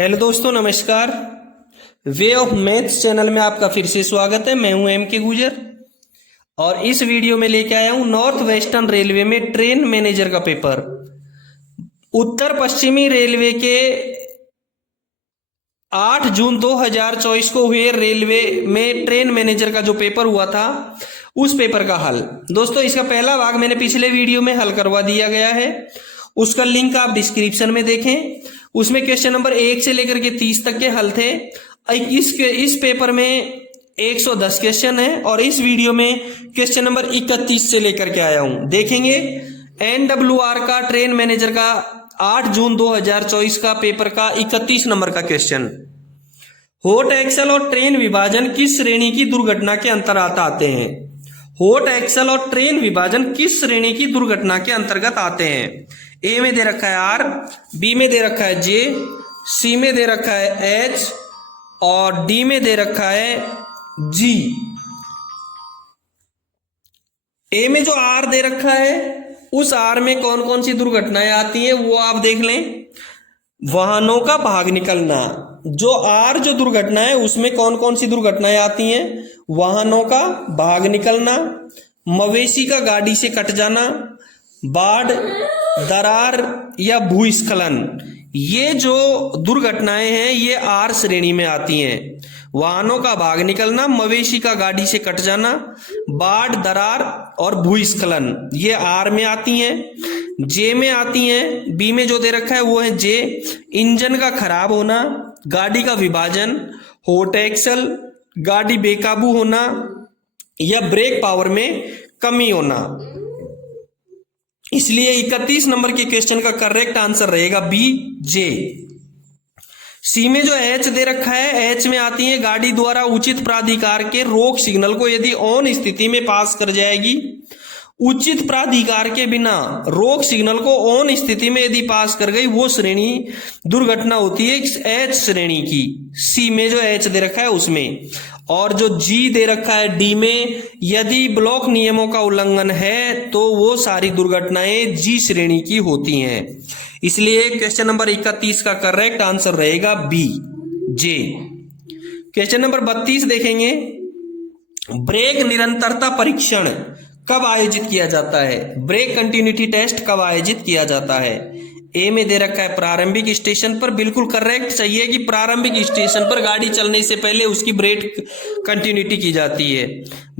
Hello दोस्तों, नमस्कार। Way of maths channel में आपका फिर से स्वागत है। मैं हूं एम के गुजर और इस वीडियो में लेके आया हूं नॉर्थ वेस्टर्न रेलवे में ट्रेन मैनेजर का पेपर। उत्तर पश्चिमी रेलवे के 8 जून 2024 को हुए रेलवे में ट्रेन मैनेजर का जो पेपर हुआ था, उस पेपर का हल। दोस्तों, इसका पहला भाग मैंने पिछले वीडियो में हल करवा दिया गया है, उसका लिंक आप डिस्क्रिप्शन में देखें। उसमें क्वेश्चन नंबर 1 से लेकर के 30 तक के हल थे। इस पेपर में 110 क्वेश्चन है और इस वीडियो में क्वेश्चन नंबर 31 से लेकर के आया हूं। देखेंगे NWR का ट्रेन मैनेजर का 8 जून 2024 का पेपर का 31 नंबर का क्वेश्चन। होट एक्सल और ट्रेन विभाजन किस श्रेणी की दुर्घटना के अंतर्गत आते हैं? होट एक्सल और ट्रेन विभाजन किस श्रेणी की दुर्घटना के अंतर्गत आते हैं? ए में दे रखा है आर, बी में दे रखा है जे, सी में दे रखा है एच और डी में दे रखा है जी। ए में जो आर दे रखा है, उस आर में कौन कौन सी दुर्घटनाएं आती हैं वो आप देख लें। वाहनों का भाग निकलना, जो आर जो दुर्घटना है उसमें कौन कौन सी दुर्घटनाएं आती हैं? वाहनों का भाग निकलना, मवेशी का गाड़ी से कट जाना, बाढ़, दरार या भूस्खलन। ये जो दुर्घटनाएं हैं ये आर श्रेणी में आती हैं। वाहनों का भाग निकलना, मवेशी का गाड़ी से कट जाना, बाढ़, दरार और भूस्खलन, ये आर में आती हैं। जे में आती हैं, बी में जो दे रखा है वो है जे, इंजन का खराब होना, गाड़ी का विभाजन, होट एक्सल, गाड़ी बेकाबू होना या ब्रेक पावर में कमी होना। इसलिए 31 नंबर के क्वेश्चन का करेक्ट आंसर रहेगा बी, जे। सी में जो एच दे रखा है, एच में आती है गाड़ी द्वारा उचित प्राधिकार के रोक सिग्नल को यदि ऑन स्थिति में पास कर जाएगी। उचित प्राधिकार के बिना रोक सिग्नल को ऑन स्थिति में यदि पास कर गई, वो श्रेणी दुर्घटना होती है एच श्रेणी की। सी में जो एच दे रखा है उसमें, और जो जी दे रखा है डी में, यदि ब्लॉक नियमों का उल्लंघन है तो वो सारी दुर्घटनाएं जी श्रेणी की होती हैं। इसलिए क्वेश्चन नंबर 31 का करेक्ट आंसर रहेगा बी, जे। क्वेश्चन नंबर 32 देखेंगे, ब्रेक निरंतरता परीक्षण कब आयोजित किया जाता है? ब्रेक कंटिन्यूटी टेस्ट कब आयोजित किया जाता है? ए में दे रखा है प्रारंभिक स्टेशन पर, बिल्कुल करेक्ट चाहिए कि प्रारंभिक स्टेशन पर गाड़ी चलने से पहले उसकी ब्रेक कंटिन्यूटी की जाती है।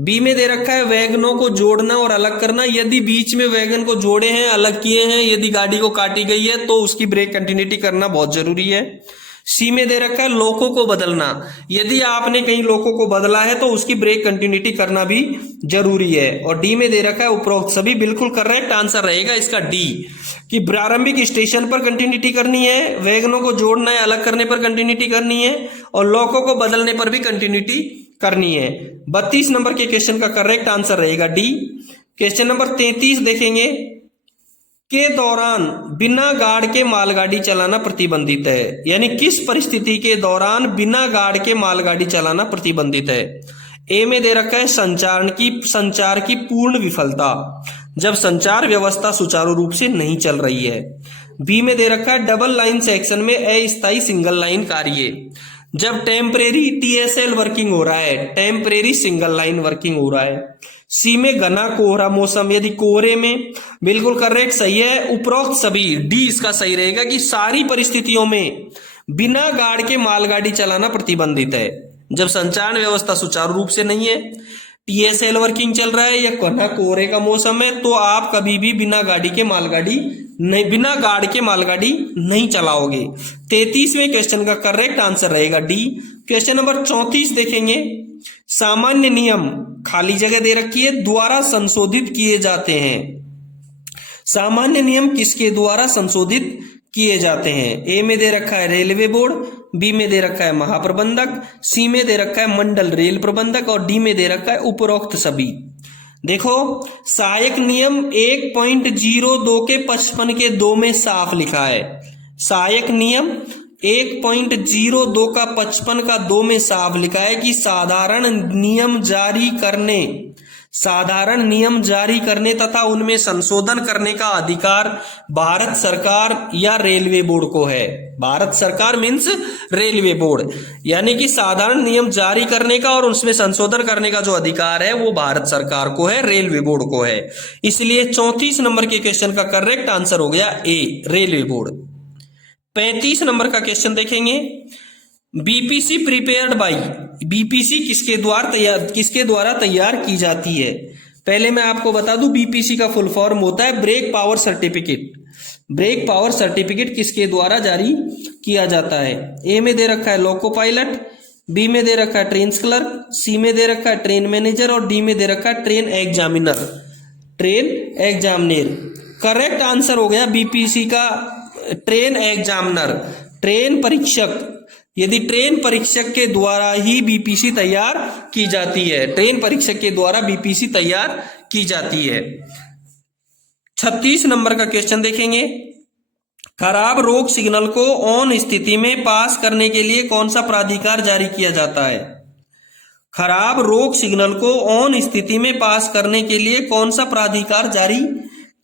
बी में दे रखा है वैगनों को जोड़ना और अलग करना, यदि बीच में वैगन को जोड़े हैं, अलग किए हैं, यदि गाड़ी को काटी गई है तो उसकी ब्रेक कंटिन्यूटी करना बहुत जरूरी है। सी में दे रखा है लोको को बदलना, यदि आपने कहीं लोको को बदला है तो उसकी ब्रेक कंटिन्यूटी करना भी जरूरी है। और डी में दे रखा है उपरोक्त सभी, बिल्कुल करेक्ट आंसर रहेगा इसका डी, कि प्रारंभिक स्टेशन पर कंटिन्यूटी करनी है, वैगनों को जोड़ना है, अलग करने पर कंटिन्यूटी करनी है और लोको को बदलने पर भी कंटिन्यूटी करनी है। 32 नंबर के क्वेश्चन का करेक्ट आंसर रहेगा डी। क्वेश्चन नंबर 33 देखेंगे, के दौरान बिना गार्ड के मालगाड़ी चलाना प्रतिबंधित है? यानी किस परिस्थिति के दौरान बिना गार्ड के मालगाड़ी चलाना प्रतिबंधित है? ए में दे रखा है संचार की पूर्ण विफलता, जब संचार व्यवस्था सुचारू रूप से नहीं चल रही है। बी में दे रखा है डबल लाइन सेक्शन में अस्थायी सिंगल लाइन कार्य, जब टेम्परेरी TSL वर्किंग हो रहा है, टेम्परेरी सिंगल लाइन वर्किंग हो रहा है। सी में घना कोहरा मौसम, यदि कोहरे में, बिल्कुल करेक्ट सही है उपरोक्त सभी। डी इसका सही रहेगा कि सारी परिस्थितियों में बिना गार्ड के मालगाड़ी चलाना प्रतिबंधित है। जब संचार व्यवस्था सुचारू रूप से नहीं है, TSL वर्किंग चल रहा है या घना कोहरे का मौसम है, तो आप कभी भी बिना गार्ड के मालगाड़ी नहीं चलाओगे। 33वें क्वेश्चन का करेक्ट आंसर रहेगा डी। क्वेश्चन नंबर 34 देखेंगे, सामान्य नियम, खाली जगह दे रखी है, द्वारा संशोधित किए जाते हैं। सामान्य नियम किसके द्वारा संशोधित किए जाते हैं? ए में दे रखा है रेलवे बोर्ड, बी में दे रखा है महाप्रबंधक, सी में दे रखा है मंडल रेल प्रबंधक और डी में दे रखा है उपरोक्त सभी। देखो, सहायक नियम 1.02 के 55 के 2 में साफ लिखा है। सहायक नियम 1.02 का 55 का 2 में साफ लिखा है कि साधारण नियम जारी करने साधारण नियम जारी करने तथा उनमें संशोधन करने का अधिकार भारत सरकार या रेलवे बोर्ड को है। भारत सरकार मीन्स रेलवे बोर्ड, यानी कि साधारण नियम जारी करने का और उसमें संशोधन करने का जो अधिकार है वो भारत सरकार को है, रेलवे बोर्ड को है। इसलिए 34 नंबर के क्वेश्चन का करेक्ट आंसर हो गया ए, रेलवे बोर्ड। 35 नंबर का क्वेश्चन देखेंगे, बीपीसी प्रिपेयर्ड बाई, बीपीसी किसके द्वारा तैयार की जाती है। पहले मैं आपको बता दूं बीपीसी का फुल फॉर्म होता है brake power certificate. Brake power certificate किसके द्वारा जारी किया जाता है। ए में दे रखा है लोको पायलट, बी में दे रखा है ट्रेन क्लर्क, सी में दे रखा है ट्रेन मैनेजर और डी में दे रखा है train examiner, train examiner. Correct answer हो गया बीपीसी का ट्रेन एग्जामिनर, ट्रेन परीक्षक। यदि ट्रेन परीक्षक के द्वारा ही बीपीसी तैयार की जाती है, ट्रेन परीक्षक के द्वारा बीपीसी तैयार की जाती है। 36 नंबर का क्वेश्चन देखेंगे, खराब रोक सिग्नल को ऑन स्थिति में पास करने के लिए कौन सा प्राधिकार जारी किया जाता है। खराब रोक सिग्नल को ऑन स्थिति में पास करने के लिए कौन सा प्राधिकार जारी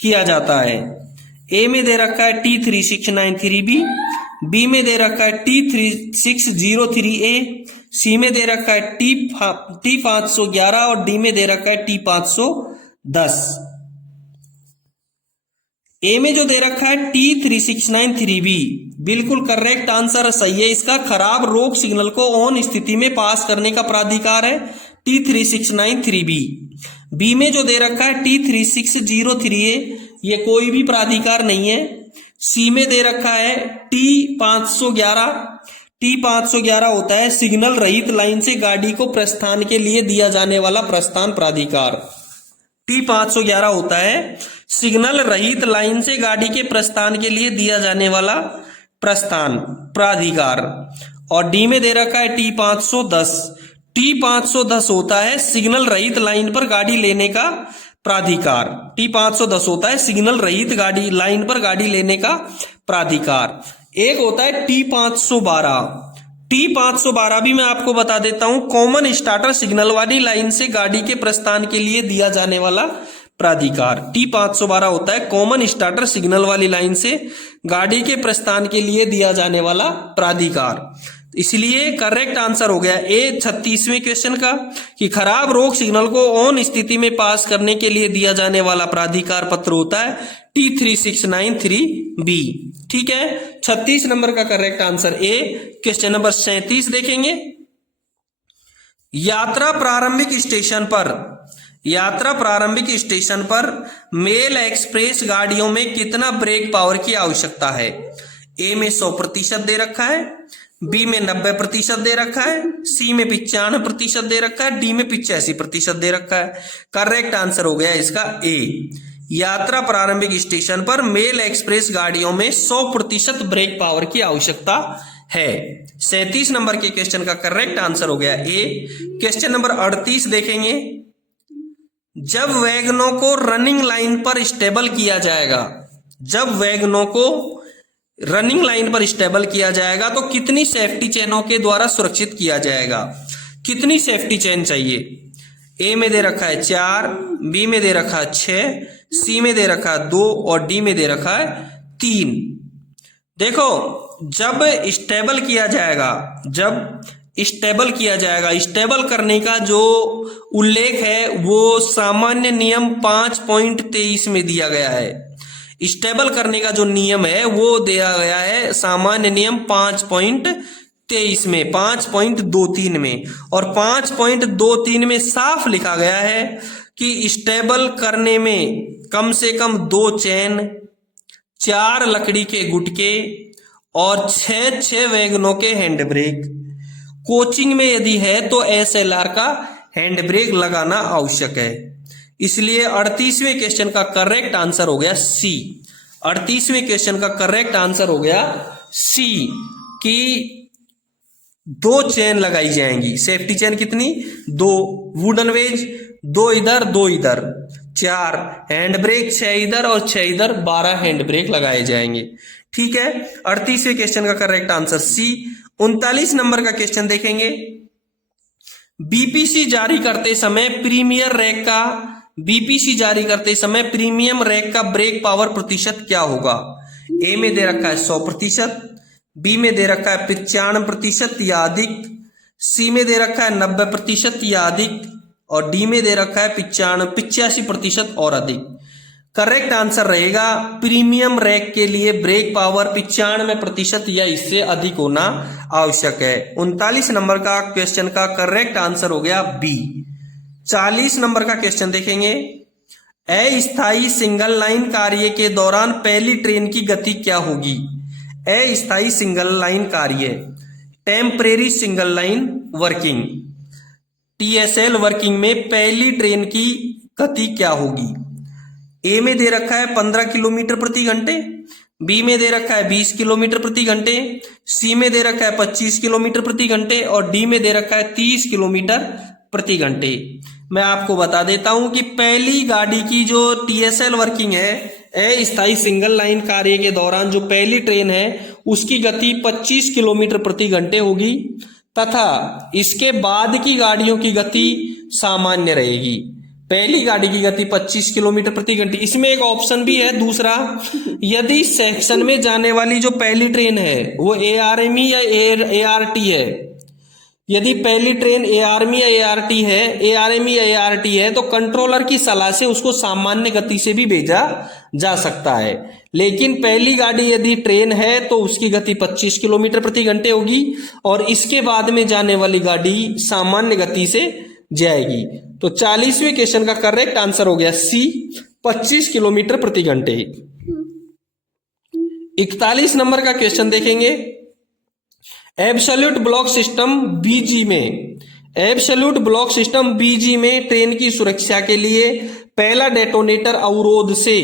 किया जाता है। ए में दे रखा है T3693B, बी में दे रखा है T3603A, सी में दे रखा है T511 और डी में दे रखा है T510। ए में जो दे रखा है T3693B बिल्कुल करेक्ट आंसर सही है इसका। खराब रोक सिग्नल को ऑन स्थिति में पास करने का प्राधिकार है T3693B। बी में जो दे रखा है T3603A ये कोई भी प्राधिकार नहीं है। सी में दे रखा है T511, T511 होता है सिग्नल रहित लाइन से गाड़ी को प्रस्थान के लिए दिया जाने वाला प्रस्थान प्राधिकार। T511 होता है सिग्नल रहित लाइन से गाड़ी के प्रस्थान के लिए दिया जाने वाला प्रस्थान प्राधिकार। और डी में दे रखा है T510, T510 होता है सिग्नल रहित लाइन पर गाड़ी लेने का प्राधिकार। T510 होता है सिग्नल रहित गाड़ी लाइन पर गाड़ी लेने का प्राधिकार। एक होता है T512, T512 भी मैं आपको बता देता हूं कॉमन स्टार्टर सिग्नल वाली लाइन से गाड़ी के प्रस्थान के लिए दिया जाने वाला प्राधिकार। T512 होता है कॉमन स्टार्टर सिग्नल वाली लाइन से गाड़ी के प्रस्थान के लिए दिया जाने वाला प्राधिकार। इसलिए करेक्ट आंसर हो गया ए 36वें क्वेश्चन का कि खराब रोक सिग्नल को ऑन स्थिति में पास करने के लिए दिया जाने वाला प्राधिकार पत्र होता है T3693B। ठीक है, 36 नंबर का correct answer A. Question number 37 देखेंगे, यात्रा प्रारंभिक स्टेशन पर मेल एक्सप्रेस गाड़ियों में कितना ब्रेक पावर की आवश्यकता है। ए में 100% दे रखा है, बी में 90% दे रखा है, सी में 95% दे रखा है, डी में 85% दे रखा है। करेक्ट आंसर हो गया इसका ए। यात्रा प्रारंभिक स्टेशन पर मेल एक्सप्रेस गाड़ियों में 100% ब्रेक पावर की आवश्यकता है। 37 नंबर के क्वेश्चन का करेक्ट आंसर हो गया ए। क्वेश्चन नंबर 38 देखेंगे, जब वैगनों को रनिंग लाइन पर स्टेबल किया जाएगा, जब वैगनों को रनिंग लाइन पर स्टेबल किया जाएगा तो कितनी सेफ्टी चेनों के द्वारा सुरक्षित किया जाएगा। कितनी सेफ्टी चेन चाहिए। ए में दे रखा है 4, बी में दे रखा है 6, सी में दे रखा है 2 और डी में दे रखा है 3। देखो जब स्टेबल किया जाएगा, स्टेबल करने का जो उल्लेख है वो सामान्य नियम 5.23 में दिया गया है। स्टेबल करने का जो नियम है वो दिया गया है सामान्य नियम 5.23 में, 5.23 में। और 5.23 में साफ लिखा गया है कि स्टेबल करने में कम से कम 2 चेन, 4 लकड़ी के गुटके और 6 वैगनों के हैंड ब्रेक, कोचिंग में यदि है तो SLR का हैंड ब्रेक लगाना आवश्यक है। इसलिए 38वें क्वेश्चन का करेक्ट आंसर हो गया सी। 38वें क्वेश्चन का करेक्ट आंसर हो गया सी कि 2 चेन लगाई जाएंगी। सेफ्टी चेन कितनी, 2 वुडन वेज, 2 इधर 2 इधर, 4 हैंड ब्रेक, 6 इधर और 6 इधर, 12 हैंड ब्रेक लगाए जाएंगे। ठीक है, 38वें क्वेश्चन का करेक्ट आंसर सी। 39 नंबर का क्वेश्चन देखेंगे, बीपीसी जारी करते समय प्रीमियम रैक का ब्रेक पावर प्रतिशत क्या होगा? ए में दे रखा है 100%, बी में दे रखा है 95% या अधिक, सी में दे रखा है 90% या अधिक, और डी में दे रखा है 85% और अधिक। करेक्ट आंसर रहेगा प्रीमियम रैक के लिए ब्रेक पावर 95% या इससे अधिक होना आवश्यक है। 39 नंबर का क्वेश्चन का करेक्ट आंसर हो गया बी। 40 नंबर का क्वेश्चन देखेंगे। अस्थायी सिंगल लाइन कार्य के दौरान पहली ट्रेन की गति क्या होगी? अस्थायी सिंगल लाइन कार्य, temporary single line working, TSL working में पहली ट्रेन की गति क्या होगी? ए में दे रखा है 15 किलोमीटर प्रति घंटे, बी में दे रखा है 20 किलोमीटर प्रति घंटे, सी में दे रखा है 25 किलोमीटर प्रति घंटे, और डी में दे रखा है 30 किलोमीटर प्रति घंटे। मैं आपको बता देता हूं कि पहली गाड़ी की जो टीएसएल वर्किंग है, अस्थायी सिंगल लाइन कार्य के दौरान जो पहली ट्रेन है उसकी गति 25 किलोमीटर प्रति घंटे होगी, तथा इसके बाद की गाड़ियों की गति सामान्य रहेगी। पहली गाड़ी की गति 25 किलोमीटर प्रति घंटे। इसमें एक ऑप्शन भी है दूसरा, यदि सेक्शन में जाने वाली जो पहली ट्रेन है वो एआरएमई या एआरटी है, यदि पहली ट्रेन एआरएमई या एआरएमई या एआरटी है तो कंट्रोलर की सलाह से उसको सामान्य गति से भी भेजा जा सकता है। लेकिन पहली गाड़ी यदि ट्रेन है तो उसकी गति 25 किलोमीटर प्रति घंटे होगी, और इसके बाद में जाने वाली गाड़ी सामान्य गति से जाएगी। तो 40वें क्वेश्चन का करेक्ट आंसर हो गया सी, 25 किलोमीटर प्रति घंटे। 41 नंबर का क्वेश्चन देखेंगे। एब्सोल्यूट ब्लॉक सिस्टम बीजी में ट्रेन की सुरक्षा के लिए पहला डेटोनेटर अवरोध से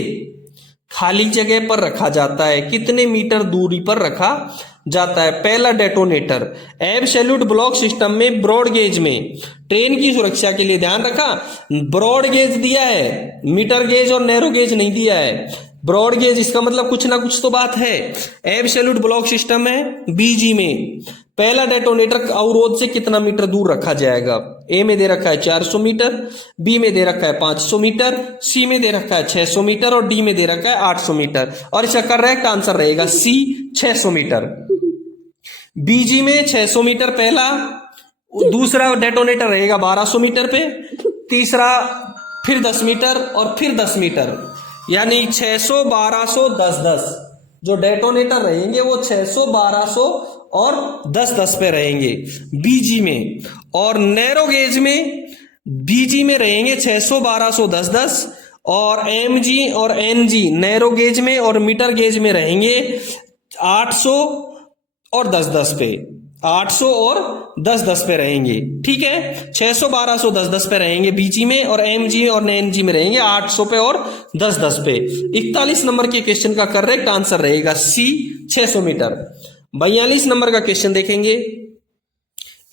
खाली जगह पर रखा जाता है। कितने मीटर दूरी पर रखा जाता है पहला डेटोनेटर? एब्सोल्यूट ब्लॉक सिस्टम में ब्रॉड गेज में ट्रेन की सुरक्षा के लिए, ध्यान रखा, ब्रॉड गेज दिया है, मीटर गेज और नैरो गेज नहीं दिया है। ब्रॉड गेज इसका मतलब कुछ ना कुछ तो बात है। एब्सोल्यूट ब्लॉक सिस्टम है बीजी में पहला डेटोनेटर अवरोध से कितना मीटर दूर रखा जाएगा? ए में दे रखा है 400 मीटर, बी में दे रखा है 500 मीटर, सी में दे रखा है 600 मीटर, और डी में दे रखा है 800 मीटर। और इसका करेक्ट आंसर रहेगा सी, 600 मीटर। बीजी में 600 मीटर पहला, दूसरा डेटोनेटर रहेगा 1200 मीटर पे, तीसरा फिर 10 मीटर और फिर 10 मीटर, यानी 600, 1200, 10-10 जो डेटोनेटर रहेंगे वो 600, 1200 और 10-10 पे रहेंगे बीजी में। और नैरो गेज में बीजी में रहेंगे 600, 1200, 10-10, और एमजी और एनजी नैरो गेज में और मीटर गेज में रहेंगे 800 और 10-10 पे, 800 और 10-10 पे रहेंगे। ठीक है, 600, 1200, 10-10 पे रहेंगे बीजी में, और एमजी और एनजी में रहेंगे 800 पे और 10-10 पे। 41 नंबर के क्वेश्चन का करेक्ट आंसर रहेगा सी, 600 मीटर। 42 नंबर का क्वेश्चन देखेंगे।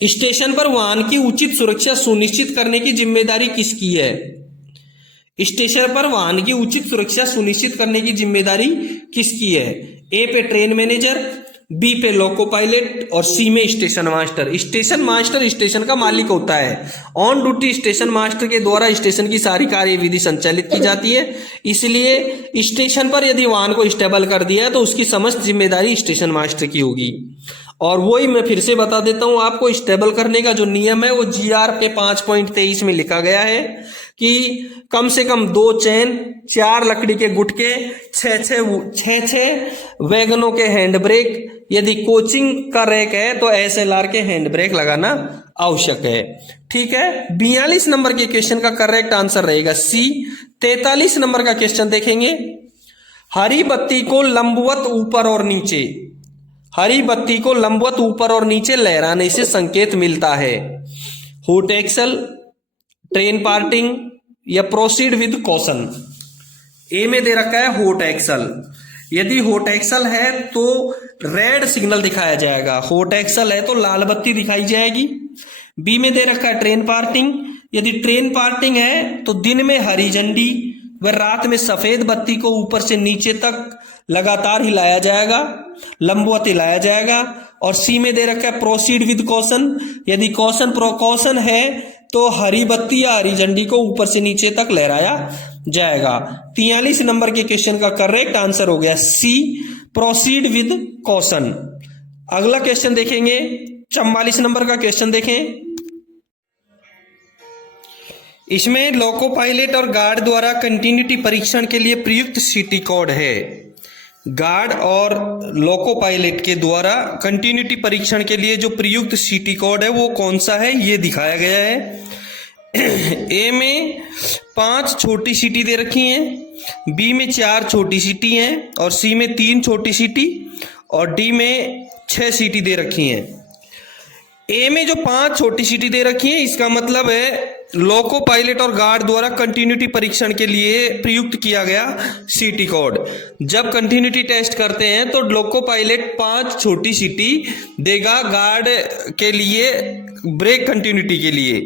स्टेशन पर वाहन की उचित सुरक्षा सुनिश्चित करने की जिम्मेदारी किसकी है? स्टेशन पर वाहन की उचित सुरक्षा सुनिश्चित करने की जिम्मेदारी किसकी है? ए पे ट्रेन मैनेजर, बी पे लोको पायलट, और सी में station master. Station master station का मालिक होता है। ऑन ड्यूटी स्टेशन मास्टर के द्वारा स्टेशन की सारी कार्यविधि संचालित की जाती है, इसलिए स्टेशन पर यदि वाहन को स्टेबल कर दिया है तो उसकी समस्त जिम्मेदारी स्टेशन मास्टर की होगी। और वही मैं फिर से बता देता हूं आपको, स्टेबल करने का जो नियम है वो जीआर के 5.23 में लिखा गया है कि कम से कम 2 चैन, 4 लकड़ी के गुटके, 6 वैगनों के हैंड ब्रेक, यदि कोचिंग का रैक है तो एसएलआर के हैंड ब्रेक लगाना आवश्यक है। ठीक है, 42 नंबर के क्वेश्चन का करेक्ट आंसर रहेगा सी। 43 नंबर का क्वेश्चन देखेंगे। हरी बत्ती को लंबवत ऊपर और नीचे, हरी बत्ती को लंबवत ऊपर और नीचे लहराने से संकेत मिलता है। हूट एक्सल, ट्रेन पार्टिंग या प्रोसीड विद कॉशन। ए में दे रखा है हॉट एक्सल। यदि हॉट एक्सल है तो रेड सिग्नल दिखाया जाएगा, हॉट एक्सल है तो लाल बत्ती दिखाई जाएगी। बी में दे रखा है ट्रेन पार्टिंग। यदि ट्रेन पार्टिंग है तो दिन में हरी झंडी व रात में सफेद बत्ती को ऊपर से नीचे तक लगातार हिलाया जाएगा, लंबवत हिलाया जाएगा। और सी में दे रखा है प्रोसीड विद कॉशन। यदि कॉशन प्रोकॉशन है तो हरी बत्ती या हरी झंडी को ऊपर से नीचे तक लहराया जाएगा। 43 नंबर के क्वेश्चन का करेक्ट आंसर हो गया सी, प्रोसीड विद कॉशन। अगला क्वेश्चन देखेंगे, 44 नंबर का क्वेश्चन देखें। इसमें लोको पायलट और गार्ड द्वारा कंटिन्यूटी परीक्षण के लिए प्रयुक्त सिटी कोड है। गार्ड और लोको पायलट के द्वारा कंटिन्यूटी परीक्षण के लिए जो प्रयुक्त सिटी कोड है वो कौन सा है, ये दिखाया गया है। ए में 5 छोटी सीटी दे रखी हैं, बी में 4 छोटी सीटी हैं और सी में 3 छोटी सीटी और डी में 6 सीटी दे रखी हैं। ए में जो 5 छोटी सीटी दे रखी है इसका मतलब है लोको पायलट और गार्ड द्वारा कंटिन्यूटी परीक्षण के लिए प्रयुक्त किया गया सीटी कोड। जब कंटिन्यूटी टेस्ट करते हैं तो लोको पायलट 5 छोटी सीटी देगा गार्ड के लिए ब्रेक कंटिन्यूटी के लिए।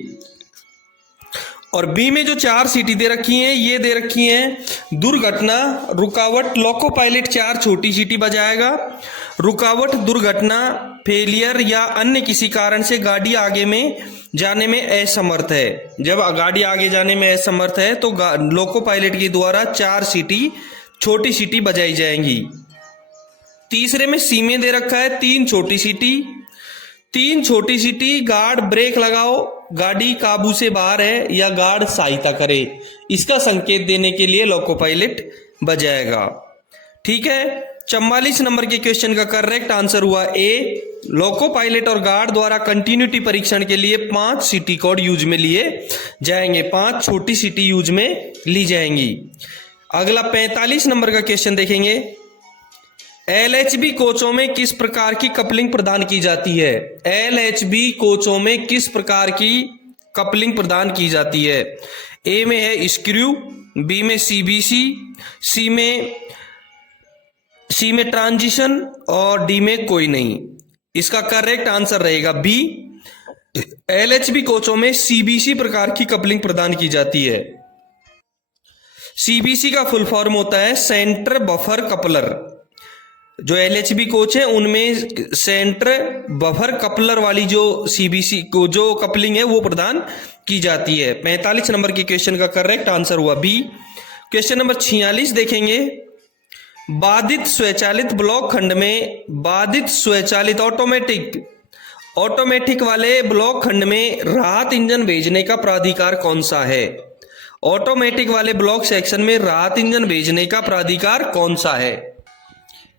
और बी में जो 4 सीटी दे रखी हैं ये दे रखी हैं दुर्घटना रुकावट। लोको पायलट 4 छोटी सीटी बजाएगा, रुकावट दुर्घटना फेलियर या अन्य किसी कारण से गाड़ी आगे में जाने में असमर्थ है। जब गाड़ी आगे जाने में असमर्थ है तो लोको पायलट के द्वारा 4 सीटी छोटी सीटी बजाई जाएंगी। तीसरे में सी में दे रखा है 3 छोटी सीटी। 3 छोटी सीटी गार्ड ब्रेक लगाओ, गाड़ी काबू से बाहर है या गार्ड सहायता करे, इसका संकेत देने के लिए लोको पायलट बजाएगा। ठीक है, 44 नंबर के क्वेश्चन का करेक्ट आंसर हुआ ए, लोको पायलट और गार्ड द्वारा कंटिन्यूटी परीक्षण के लिए 5 सीटी कोड यूज में लिए जाएंगे, 5 छोटी सीटी यूज में ली जाएंगी। अगला 45 नंबर का क्वेश्चन देखेंगे। एलएचबी कोचों में किस प्रकार की कपलिंग प्रदान की जाती है? एलएचबी कोचों में किस प्रकार की कपलिंग प्रदान की जाती है? ए में है स्क्रू, बी में सीबीसी, सी में ट्रांजिशन और डी में कोई नहीं। इसका करेक्ट आंसर रहेगा बी, एलएचबी कोचों में सीबीसी प्रकार की कपलिंग प्रदान की जाती है। सीबीसी का फुल फॉर्म होता है सेंटर बफर कपलर। जो एलएचबी कोच है उनमें सेंटर बफर कपलर वाली जो सीबीसी को जो कपलिंग है वो प्रदान की जाती है। 45 नंबर के क्वेश्चन का करेक्ट आंसर हुआ बी। क्वेश्चन नंबर 46 देखेंगे। बाधित स्वचालित ब्लॉक खंड में बाधित स्वचालित ऑटोमेटिक वाले ब्लॉक खंड में राहत इंजन भेजने का प्राधिकार कौन सा है? ऑटोमेटिक वाले ब्लॉक सेक्शन में राहत इंजन भेजने का प्राधिकार कौन सा है?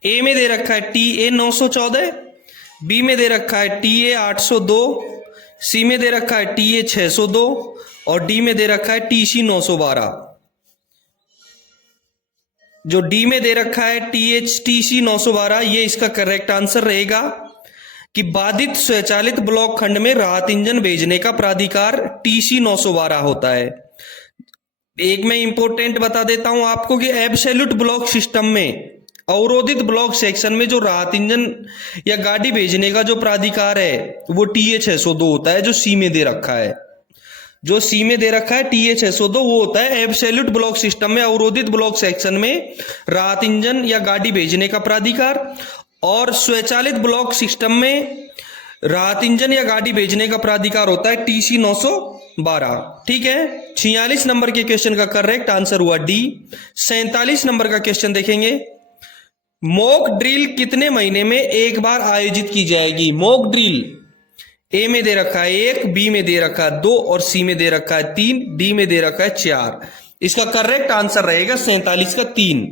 ए में दे रखा है टीए 914, बी में दे रखा है टीए 802, सी में दे रखा है टीए 602 और डी में दे रखा है टीसी 912। जो डी में दे रखा है टीसी 912 ये इसका करेक्ट आंसर रहेगा कि बाधित स्वचालित ब्लॉक खंड में राहत इंजन भेजने का प्राधिकार टीसी 912 होता है। एक मैं इंपॉर्टेंट बता देता हूं आपको कि एब्सोल्यूट ब्लॉक सिस्टम में अवरोधित ब्लॉक सेक्शन में जो राहत इंजन या गाड़ी भेजने का जो प्राधिकार है वो टीए 602 होता है, जो सी में दे रखा है। जो सी में दे रखा है टीए 602 वो होता है एब्सोल्यूट ब्लॉक सिस्टम में अवरोधित ब्लॉक सेक्शन में राहत इंजन या गाड़ी भेजने का प्राधिकार, और स्वचालित ब्लॉक सिस्टम में राहत इंजन या गाड़ी भेजने का प्राधिकार होता है टीसी 912। ठीक है, 46 नंबर के क्वेश्चन का करेक्ट आंसर हुआ डी। 47 नंबर का क्वेश्चन देखेंगे। मॉक ड्रिल कितने महीने में एक बार आयोजित की जाएगी? मॉक ड्रिल ए में दे रखा है 1, बी में दे रखा है 2 और सी में दे रखा है 3, डी में दे रखा है 4। इसका करेक्ट आंसर रहेगा 47 का 3।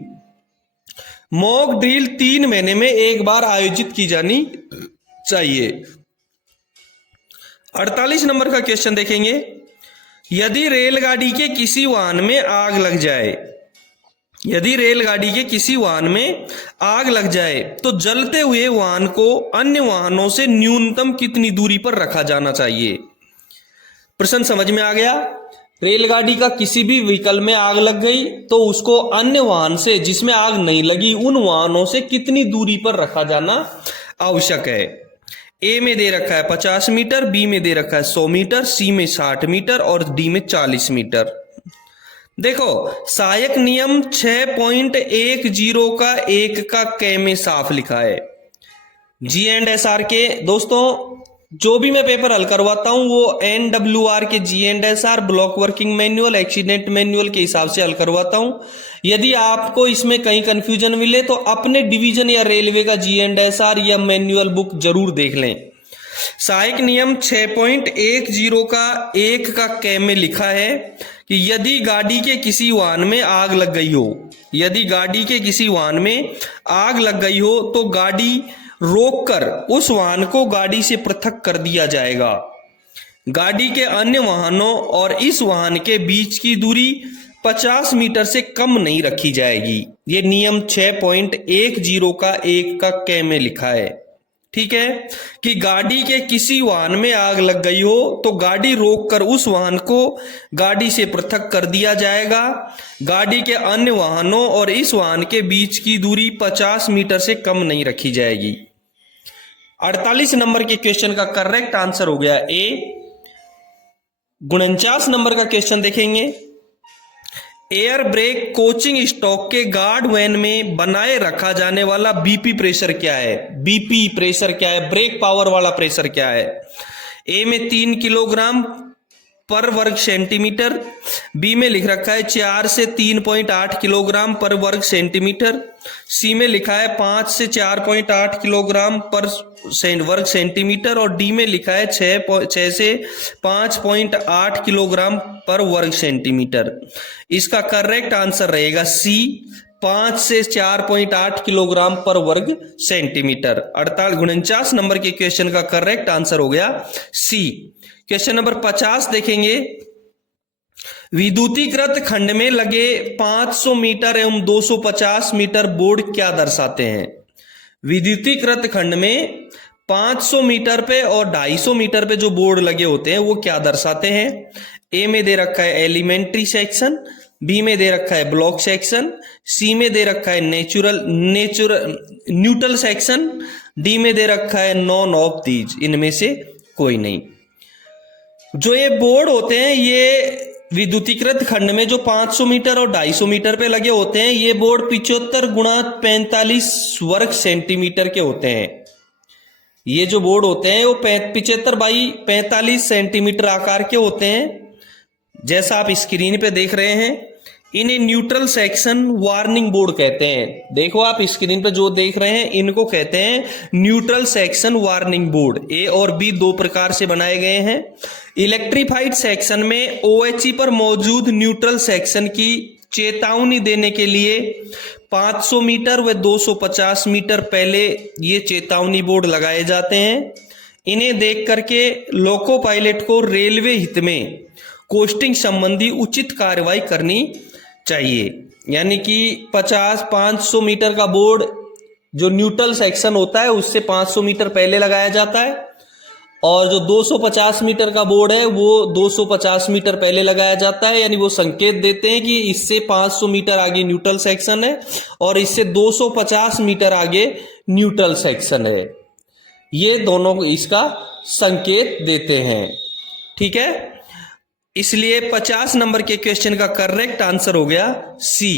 मॉक ड्रिल 3 महीने में एक बार आयोजित की जानी चाहिए। 48 नंबर का क्वेश्चन देखेंगे। यदि रेलगाड़ी के किसी वाहन में आग लग जाए, यदि रेलगाड़ी के किसी वाहन में आग लग जाए तो जलते हुए वाहन को अन्य वाहनों से न्यूनतम कितनी दूरी पर रखा जाना चाहिए? प्रश्न समझ में आ गया? रेलगाड़ी का किसी भी व्हीकल में आग लग गई तो उसको अन्य वाहन से जिसमें आग नहीं लगी उन वाहनों से कितनी दूरी पर रखा जाना आवश्यक है? ए में दे रखा है 50 मीटर, बी में दे रखा है 100 मीटर, सी में 60 मीटर और डी में 40 मीटर। देखो सहायक नियम 6.10 का 1 का क में साफ लिखा है। G&SR के दोस्तों जो भी मैं पेपर हल करवाता हूं वो NWR के G&SR block working manual accident manual के हिसाब से हल करवाता हूं। यदि आपको इसमें कहीं कंफ्यूजन मिले तो अपने डिवीजन या रेलवे का G&SR या मैनुअल बुक जरूर देख लें। सहायक नियम 6.10 का 1 का क में लिखा है कि यदि गाड़ी के किसी वाहन में आग लग गई हो, यदि गाड़ी के किसी वाहन में आग लग गई हो तो गाड़ी रोककर उस वाहन को गाड़ी से पृथक कर दिया जाएगा। गाड़ी के अन्य वाहनों और इस वाहन के बीच की दूरी 50 मीटर से कम नहीं रखी जाएगी। ये नियम 6.10 का 1 का क में लिखा है। ठीक है कि गाड़ी के किसी वाहन में आग लग गई हो तो गाड़ी रोककर उस वाहन को गाड़ी से पृथक कर दिया जाएगा। गाड़ी के अन्य वाहनों और इस वाहन के बीच की दूरी 50 मीटर से कम नहीं रखी जाएगी। 48 नंबर के क्वेश्चन का करेक्ट आंसर हो गया ए। 49 नंबर का क्वेश्चन देखेंगे। एयर ब्रेक कोचिंग स्टॉक के गार्ड वैन में बनाए रखा जाने वाला बीपी प्रेशर क्या है? बीपी प्रेशर क्या है? ब्रेक पावर वाला प्रेशर क्या है? ए में 3 किलोग्राम पर वर्ग सेंटीमीटर, बी में लिख रखा है 4 से 3.8 किलोग्राम पर वर्ग सेंटीमीटर, सी में लिखा है 5 से 4.8 किलोग्राम पर वर्ग सेंटीमीटर और डी में लिखा है 6 से 5.8 किलोग्राम पर वर्ग सेंटीमीटर। इसका करेक्ट आंसर रहेगा सी, 5 से 4.8 किलोग्राम पर वर्ग सेंटीमीटर। 49 नंबर के क्वेश्चन का करेक्ट आंसर हो गया सी। क्वेश्चन नंबर 50 देखेंगे। विद्युतीकृत खंड में लगे 500 मीटर एवं 250 मीटर बोर्ड क्या दर्शाते हैं? विद्युतीकृत खंड में 500 मीटर पे और 250 मीटर पे जो बोर्ड लगे होते हैं वो क्या दर्शाते हैं? ए में दे रखा है एलिमेंट्री सेक्शन, बी में दे रखा है ब्लॉक सेक्शन, सी में दे रखा है न्यूट्रल सेक्शन, डी में दे रखा है नॉन ऑफ दीज, इनमें से कोई नहीं। जो ये बोर्ड होते हैं ये विद्युतीकृत खंड में जो 500 मीटर और 250 मीटर पे लगे होते हैं ये बोर्ड 75 गुणा 45 वर्ग सेंटीमीटर के होते हैं। ये जो बोर्ड होते हैं वो 75 बाई 45 सेंटीमीटर आकार के होते हैं, जैसा आप स्क्रीन पे देख रहे हैं। इन्हें न्यूट्रल सेक्शन वार्निंग बोर्ड कहते हैं। देखो आप स्क्रीन पे जो देख रहे हैं इनको कहते हैं न्यूट्रल सेक्शन वार्निंग बोर्ड। ए और बी दो प्रकार से बनाए गए हैं। इलेक्ट्रीफाइड सेक्शन में OHE पर मौजूद न्यूट्रल सेक्शन की चेतावनी देने के लिए 500 मीटर व 250 मीटर पहले ये चेतावनी बोर्ड लगाए जाते हैं। इन्हें देख करके लोको पायलट को रेलवे हित में कोस्टिंग संबंधी उचित कार्रवाई करनी चाहिए। यानी कि 500 मीटर का बोर्ड जो न्यूट्रल सेक्शन होता है उससे 500 मीटर पहले लगाया जाता है और जो 250 मीटर का बोर्ड है वो 250 मीटर पहले लगाया जाता है। यानी वो संकेत देते हैं कि इससे 500 मीटर आगे न्यूट्रल सेक्शन है और इससे 250 मीटर आगे न्यूट्रल सेक्शन है। ये दोनों इसका संकेत देते हैं। ठीक है, इसलिए 50 नंबर के क्वेश्चन का करेक्ट आंसर हो गया सी।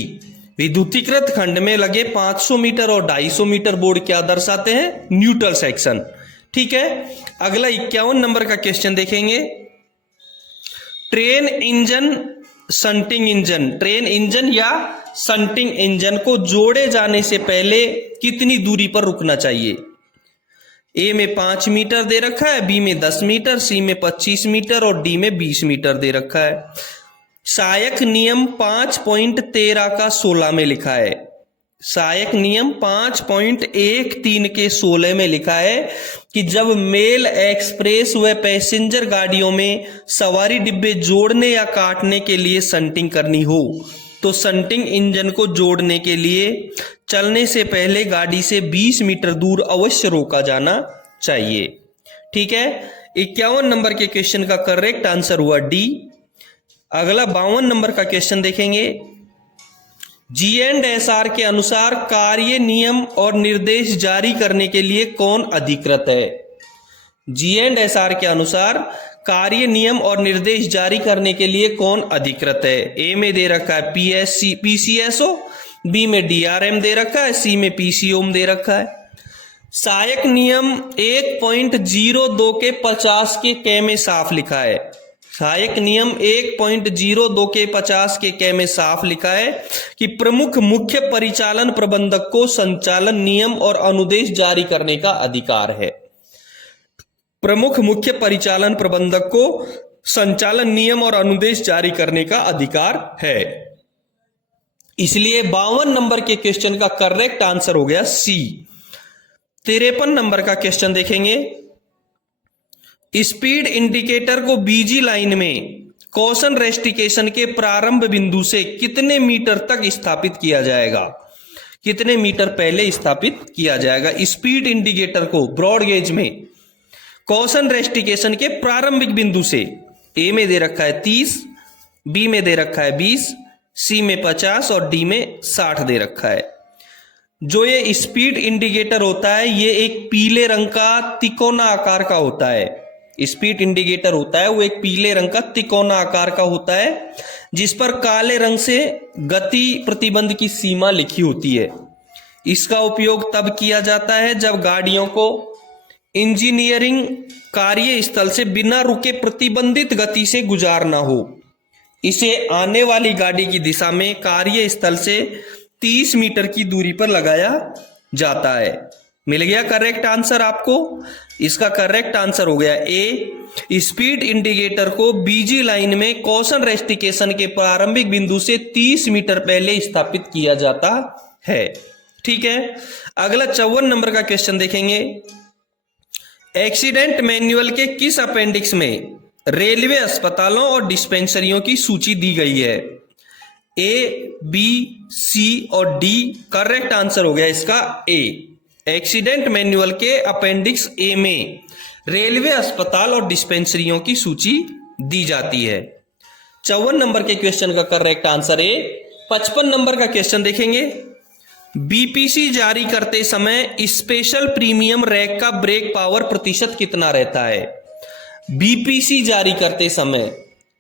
विद्युतीकृत खंड में लगे 500 मीटर और 250 मीटर बोर्ड क्या दर्शाते हैं? Neutral section. ठीक है, अगला 51 नंबर का क्वेश्चन देखेंगे। Train engine shunting engine, train engine या शंटिंग इंजन को जोड़े जाने से पहले कितनी दूरी पर रुकना चाहिए? ए में 5 मीटर दे रखा है, बी में 10 मीटर, सी में 25 मीटर और डी में 20 मीटर दे रखा है। सहायक नियम 5.13 का 16 में लिखा है। सहायक नियम 5.13 के 16 में लिखा है कि जब मेल एक्सप्रेस व पैसेंजर गाड़ियों में सवारी डिब्बे जोड़ने या काटने के लिए शंटिंग करनी हो तो शंटिंग इंजन को जोड़ने के लिए चलने से पहले गाड़ी से 20 मीटर दूर अवश्य रोका जाना चाहिए। ठीक है, 51 नंबर के क्वेश्चन का करेक्ट आंसर हुआ डी। अगला 52 नंबर का क्वेश्चन देखेंगे। G&SR के अनुसार कार्य नियम और निर्देश जारी करने के लिए कौन अधिकृत है? G&SR के अनुसार कार्य नियम और निर्देश जारी करने के लिए कौन अधिकृत है? ए में दे रखा है PCSO, बी में DRM दे रखा है, सी में PCOM दे रखा है। सहायक नियम 1.02 के 50 के क में साफ लिखा है। सहायक नियम 1.02 के 50 के क में साफ लिखा है कि प्रमुख मुख्य परिचालन प्रबंधक को संचालन नियम और अनुदेश जारी करने का अधिकार है। प्रमुख मुख्य परिचालन प्रबंधक को संचालन नियम और अनुदेश जारी करने का अधिकार है। इसलिए 52 नंबर के क्वेश्चन का करेक्ट आंसर हो गया सी। 53 नंबर का क्वेश्चन देखेंगे। स्पीड इंडिकेटर को बीजी लाइन में कॉशन रेस्टिकेशन के प्रारंभ बिंदु से कितने मीटर तक स्थापित किया जाएगा? कितने मीटर पहले स्थापित किया जाएगा स्पीड इंडिकेटर को ब्रॉड गेज में कॉशन रेस्टिकेशन के प्रारंभिक बिंदु से? ए में दे रखा है 30, बी में दे रखा है 20, सी में 50 और डी में 60 दे रखा है। जो ये स्पीड इंडिकेटर होता है ये एक पीले रंग का तिकोना आकार का होता है। स्पीड इंडिकेटर होता है वो एक पीले रंग का तिकोना आकार का होता है जिस पर काले रंग से गति प्रतिबंध की सीमा लिखी होती है। इसका उपयोग तब किया जाता है जब गाड़ियों को इंजीनियरिंग कार्य स्थल से बिना रुके प्रतिबंधित गति से गुजारना हो। इसे आने वाली गाड़ी की दिशा में कार्य स्थल से 30 मीटर की दूरी पर लगाया जाता है। मिल गया करेक्ट आंसर आपको। इसका करेक्ट आंसर हो गया ए। स्पीड इंडिकेटर को बीजी लाइन में कॉशन रेस्टिकेशन के प्रारंभिक बिंदु से 30 मीटर पहले स्थापित किया जाता है। ठीक है, अगला 54 नंबर का क्वेश्चन देखेंगे। एक्सीडेंट मैनुअल के किस अपेंडिक्स में रेलवे अस्पतालों और डिस्पेंसरियों की सूची दी गई है? ए, बी, सी और डी। करेक्ट आंसर हो गया इसका ए। एक्सीडेंट मैनुअल के अपेंडिक्स ए में रेलवे अस्पताल और डिस्पेंसरियों की सूची दी जाती है। 54 नंबर के क्वेश्चन का करेक्ट आंसर ए। 55 नंबर का क्वेश्चन देखेंगे। बीपीसी जारी करते समय स्पेशल प्रीमियम रैक का ब्रेक पावर प्रतिशत कितना रहता है? बीपीसी जारी करते समय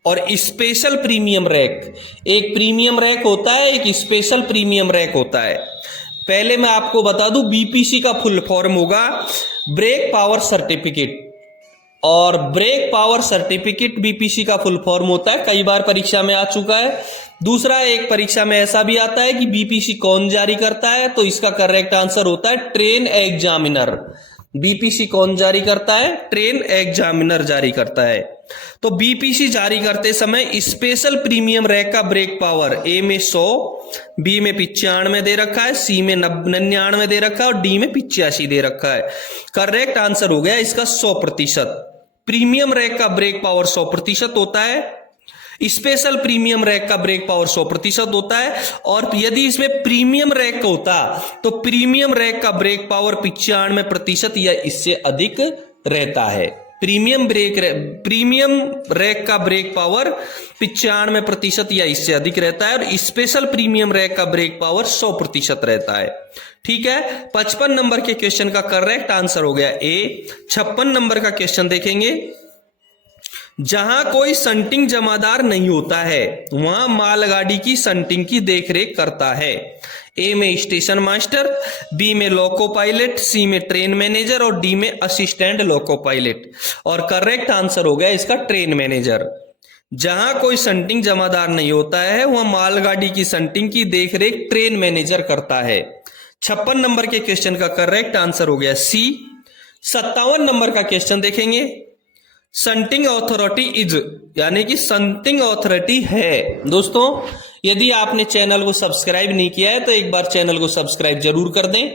और स्पेशल प्रीमियम रैक, एक प्रीमियम रैक होता है एक स्पेशल प्रीमियम रैक होता है। पहले मैं आपको बता दूं बीपीसी का फुल फॉर्म होगा ब्रेक पावर सर्टिफिकेट, और ब्रेक पावर सर्टिफिकेट बीपीसी का फुल फॉर्म होता है, कई बार परीक्षा में आ चुका है। दूसरा एक परीक्षा में ऐसा भी आता है कि बीपीसी कौन जारी करता है, तो इसका करेक्ट आंसर होता है ट्रेन एग्जामिनर। बीपीसी कौन जारी करता है? ट्रेन एग्जामिनर जारी करता है। तो बीपीसी जारी करते समय स्पेशल प्रीमियम रैक का ब्रेक पावर ए में 100, बी में 95 दे रखा है, सी में 99 दे रखा है और डी में 85 दे रखा है। करेक्ट आंसर हो गया इसका 100%। प्रीमियम रैक का ब्रेक पावर 100% होता है, स्पेशल प्रीमियम रैक का ब्रेक पावर 100% होता है, और यदि इसमें प्रीमियम रैक होता तो प्रीमियम रैक का ब्रेक पावर 95% या इससे अधिक रहता है। प्रीमियम रैक का ब्रेक पावर 95% या इससे अधिक रहता है, और स्पेशल प्रीमियम रैक का ब्रेक पावर 100% रहता है। ठीक है, 55 नंबर के क्वेश्चन का करेक्ट आंसर हो गया ए। 56 नंबर का क्वेश्चन देखेंगे। जहां कोई संटिंग जमादार नहीं होता है वहां मालगाड़ी की संटिंग की देखरेख करता है। ए में स्टेशन मास्टर, बी में लोको पायलट, सी में ट्रेन मैनेजर और डी में असिस्टेंट लोको पायलट। और करेक्ट आंसर हो गया इसका ट्रेन मैनेजर। जहां कोई संटिंग जमादार नहीं होता है वहां मालगाड़ी की संटिंग की देखरेख ट्रेन मैनेजर करता है। 56 नंबर के क्वेश्चन का करेक्ट आंसर हो गया सी। 57 नंबर का क्वेश्चन देखेंगे। संटिंग अथॉरिटी इज, यानी कि संटिंग अथॉरिटी है। दोस्तों यदि आपने चैनल को सब्सक्राइब नहीं किया है तो एक बार चैनल को सब्सक्राइब जरूर कर दें।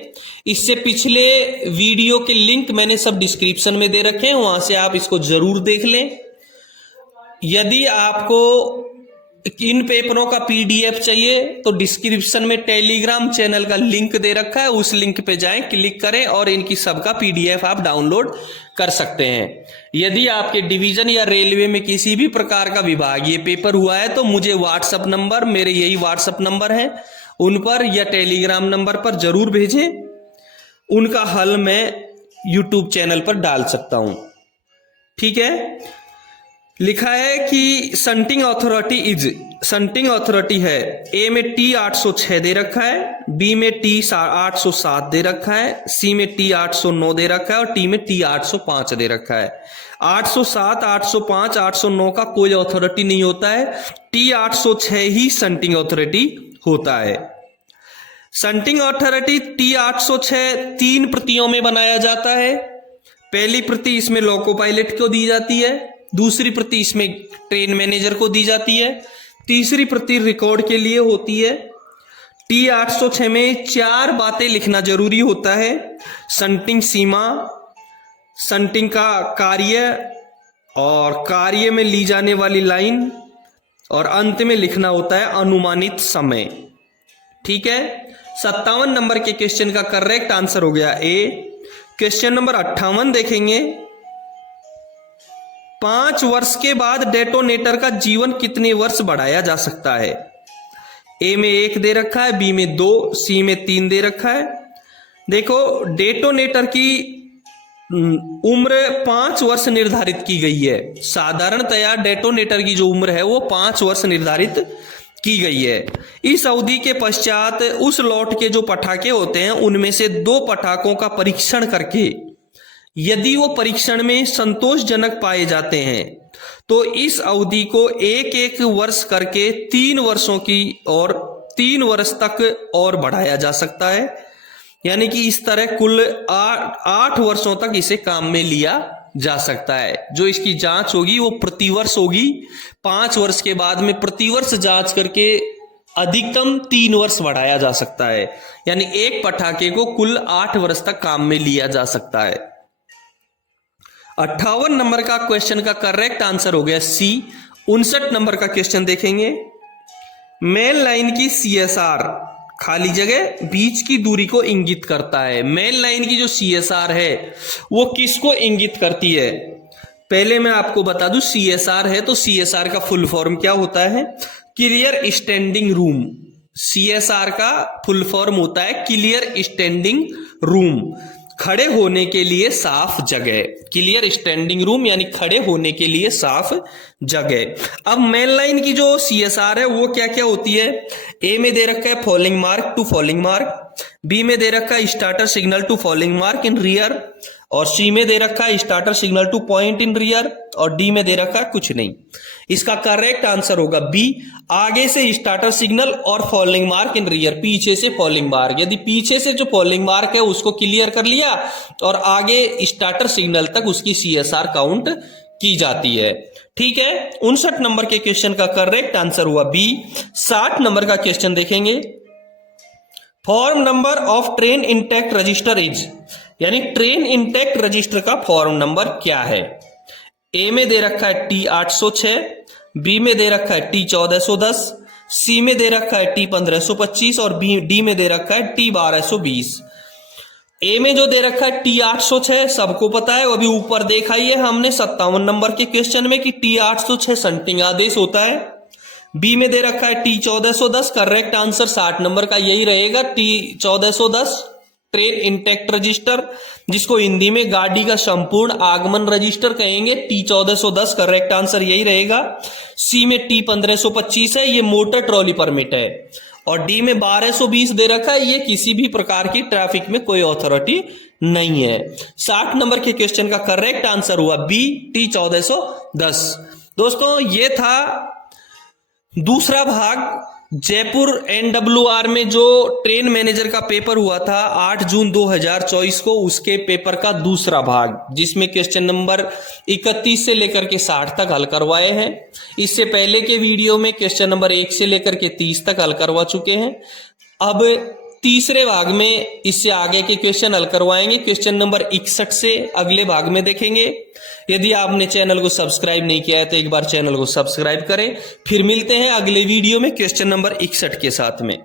इससे पिछले वीडियो के लिंक मैंने सब डिस्क्रिप्शन में दे रखे हैं, वहां से आप इसको जरूर देख लें। यदि आपको इन पेपरों का पीडीएफ चाहिए तो डिस्क्रिप्शन में टेलीग्राम चैनल का लिंक दे रखा है, उस लिंक पे जाएं, क्लिक करें और इनकी सबका पीडीएफ आप डाउनलोड कर सकते हैं। यदि आपके डिवीजन या रेलवे में किसी भी प्रकार का विभागीय पेपर हुआ है तो मुझे व्हाट्सएप नंबर, मेरे यही व्हाट्सएप नंबर है, उन पर या टेलीग्राम नंबर पर जरूर भेजें। उनका हल मैं यूट्यूब चैनल पर डाल सकता हूं। ठीक है, लिखा है कि संटिंग अथॉरिटी है। ए में टी 806 दे रखा है, बी में टी 807 दे रखा है, सी में टी 809 दे रखा है और टी में टी 805 दे रखा है। 807, 805, 809 का कोई अथॉरिटी नहीं होता है, टी 806 ही संटिंग अथॉरिटी होता है। संटिंग अथॉरिटी टी 806 3 प्रतियों में बनाया जाता है। पहली प्रति इसमें लोको पायलट को दी जाती है, दूसरी प्रति इसमें ट्रेन मैनेजर को दी जाती है, तीसरी प्रति रिकॉर्ड के लिए होती है। टी 806 में 4 बातें लिखना जरूरी होता है। संटिंग सीमा, संटिंग का कार्य और कार्य में ली जाने वाली लाइन, और अंत में लिखना होता है अनुमानित समय। ठीक है, 57 नंबर के क्वेश्चन का करेक्ट आंसर हो गया ए। क्वेश्चन नंबर 58 देखेंगे। 5 वर्ष के बाद डेटोनेटर का जीवन कितने वर्ष बढ़ाया जा सकता है? ए में 1 दे रखा है, बी में 2, सी में 3 दे रखा है। देखो, डेटोनेटर की उम्र 5 वर्ष निर्धारित की गई है। साधारणतया डेटोनेटर की जो उम्र है वो 5 वर्ष निर्धारित की गई है। इस अवधि के पश्चात उस लॉट के जो पटाखे होते हैं उनमें से 2 पटाखों का परीक्षण करके यदि वो परीक्षण में संतोषजनक पाए जाते हैं तो इस अवधि को 1-1 वर्ष करके 3 वर्षों की और 3 वर्ष तक और बढ़ाया जा सकता है। यानी कि इस तरह कुल 8 वर्षों तक इसे काम में लिया जा सकता है। जो इसकी जांच होगी वो प्रतिवर्ष होगी। 5 वर्ष के बाद में प्रतिवर्ष जांच करके अधिकतम 3 वर्ष बढ़ाया जा सकता है। यानी एक पटाखे को कुल 8 वर्ष तक काम में लिया जा सकता है। 58 नंबर का क्वेश्चन का करेक्ट आंसर हो गया सी। 59 नंबर का क्वेश्चन देखेंगे। मेन लाइन की CSR खाली जगह बीच की दूरी को इंगित करता है। मेन लाइन की जो CSR है वो किसको इंगित करती है? पहले मैं आपको बता दूं, CSR है तो CSR का फुल फॉर्म क्या होता है? Clear standing room. CSR का फुल फॉर्म होता है क्लियर स्टैंडिंग रूम, खड़े होने के लिए साफ जगह। क्लियर स्टैंडिंग रूम यानी खड़े होने के लिए साफ जगह। अब मेन लाइन की जो CSR है वो क्या क्या होती है? ए में दे रखा है falling mark to falling mark, B में दे रखा है starter signal to falling mark in rear, और सी में दे रखा है starter signal to point in rear, और डी में दे रखा है कुछ नहीं। इसका करेक्ट आंसर होगा बी, आगे से स्टार्टर सिग्नल और फॉलिंग मार्क इन रियर, पीछे से फॉलिंग मार्क। यदि पीछे से जो फॉलिंग मार्क है उसको क्लियर कर लिया और आगे स्टार्टर सिग्नल तक उसकी CSR काउंट की जाती है। ठीक है, 59 नंबर के क्वेश्चन का करेक्ट आंसर हुआ बी। 60 नंबर का क्वेश्चन देखेंगे। Form number of train intact register is, यानी ट्रेन इंटैक्ट रजिस्टर का फॉर्म नंबर क्या है? ए में दे रखा है T 806, बी में दे रखा है T 1410, सी में दे रखा है T 1525 और डी में दे रखा है T 1220। ए में जो दे रखा है T 806 सबको पता है, अभी ऊपर देखा ही है हमने 57 नंबर के क्वेश्चन में कि T 806 संटिंग आदेश होता है। बी में दे रखा है T 1410, करेक्ट आंसर 60 नंबर का यही रहेगा, T 1410 ट्रेन इंटैक्ट रजिस्टर, जिसको हिंदी में गाड़ी का संपूर्ण आगमन रजिस्टर कहेंगे। T 1410 करेक्ट आंसर यही रहेगा। सी में T 1525 है, ये मोटर ट्रॉली परमिट है, और डी में 1220 दे रखा है, ये किसी भी प्रकार की ट्रैफिक में कोई अथॉरिटी नहीं है। 60 नंबर के क्वेश्चन का करेक्ट आंसर हुआ बी, T 1410। दोस्तों, ये था दूसरा भाग जयपुर NWR में जो ट्रेन मैनेजर का पेपर हुआ था 8 जून 2024 को, उसके पेपर का दूसरा भाग, जिसमें क्वेश्चन नंबर 31 से लेकर के 60 तक हल करवाए हैं। इससे पहले के वीडियो में क्वेश्चन नंबर 1 से लेकर के 30 तक हल करवा चुके हैं। अब तीसरे भाग में इससे आगे के क्वेश्चन हल करवाएंगे। क्वेश्चन नंबर 61 से अगले भाग में देखेंगे। यदि आपने चैनल को सब्सक्राइब नहीं किया है तो एक बार चैनल को सब्सक्राइब करें। फिर मिलते हैं अगले वीडियो में क्वेश्चन नंबर 61 के साथ में।